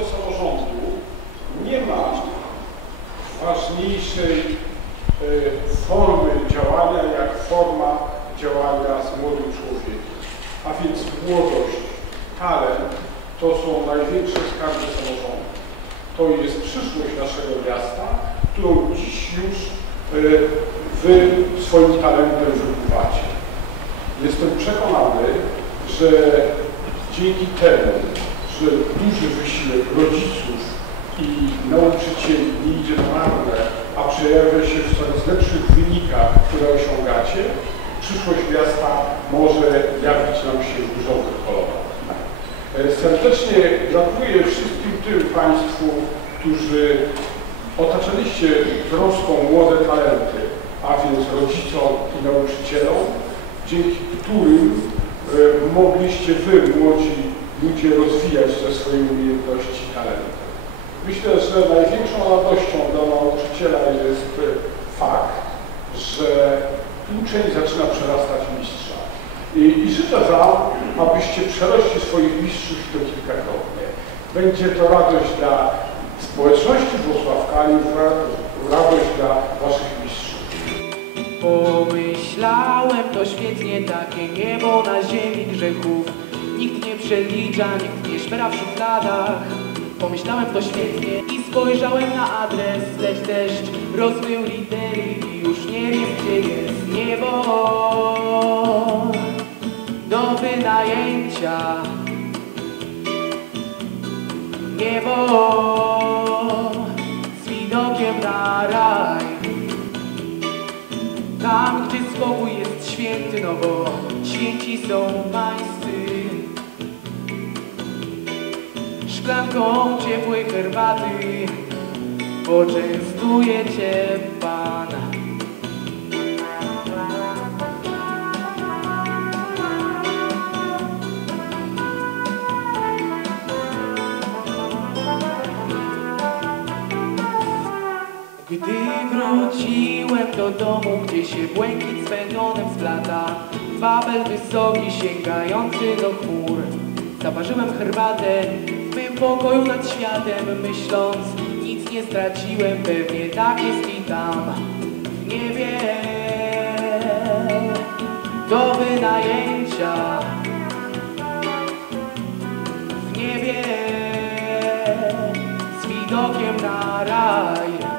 polskiego samorządu nie ma ważniejszej e, formy działania, jak forma działania z młodym człowiekiem. A więc młodość, talent to są największe skarby samorządu. To jest przyszłość naszego miasta, którą dziś już e, Wy swoim talentem wypływacie. Jestem przekonany, że dzięki temu że duży wysiłek rodziców i nauczycieli nie idzie na marne, a przejawia się w coraz lepszych wynikach, które osiągacie, przyszłość miasta może jawić nam się w różowych kolorach. E, Serdecznie gratuluję wszystkim tym Państwu, którzy otaczaliście troską młode talenty, a więc rodzicom i nauczycielom, dzięki którym e, mogliście Wy, młodzi ludzie, rozwijać te swoje umiejętności i talenty. Myślę, że największą radością dla nauczyciela jest fakt, że uczeń zaczyna przerastać mistrza. I, I życzę Wam, abyście przerośli swoich mistrzów i to kilkakrotnie. Będzie to radość dla społeczności Włocławka i ra- radość dla Waszych mistrzów. Pomyślałem to świetnie, takie niebo na ziemi grzechów Nikt nie przelicza, nikt nie szpera w szufladach. Pomyślałem to świetnie i spojrzałem na adres Lecz deszcz rozmył litery i już nie wiem gdzie jest niebo. Do wynajęcia. Niebo z widokiem na raj. Tam, gdzie spokój jest święty, no bo święci są pańscy. Szklanką ciepłej herbaty poczęstuje cię Pan. Gdy wróciłem do domu, gdzie się błękit węglonem splata, Babel wysoki, sięgający do chmur. Zaparzyłem herbatę pokoju nad światem myśląc Nic nie straciłem, pewnie tak jest i tam. W niebie Do wynajęcia. W niebie z widokiem na raj.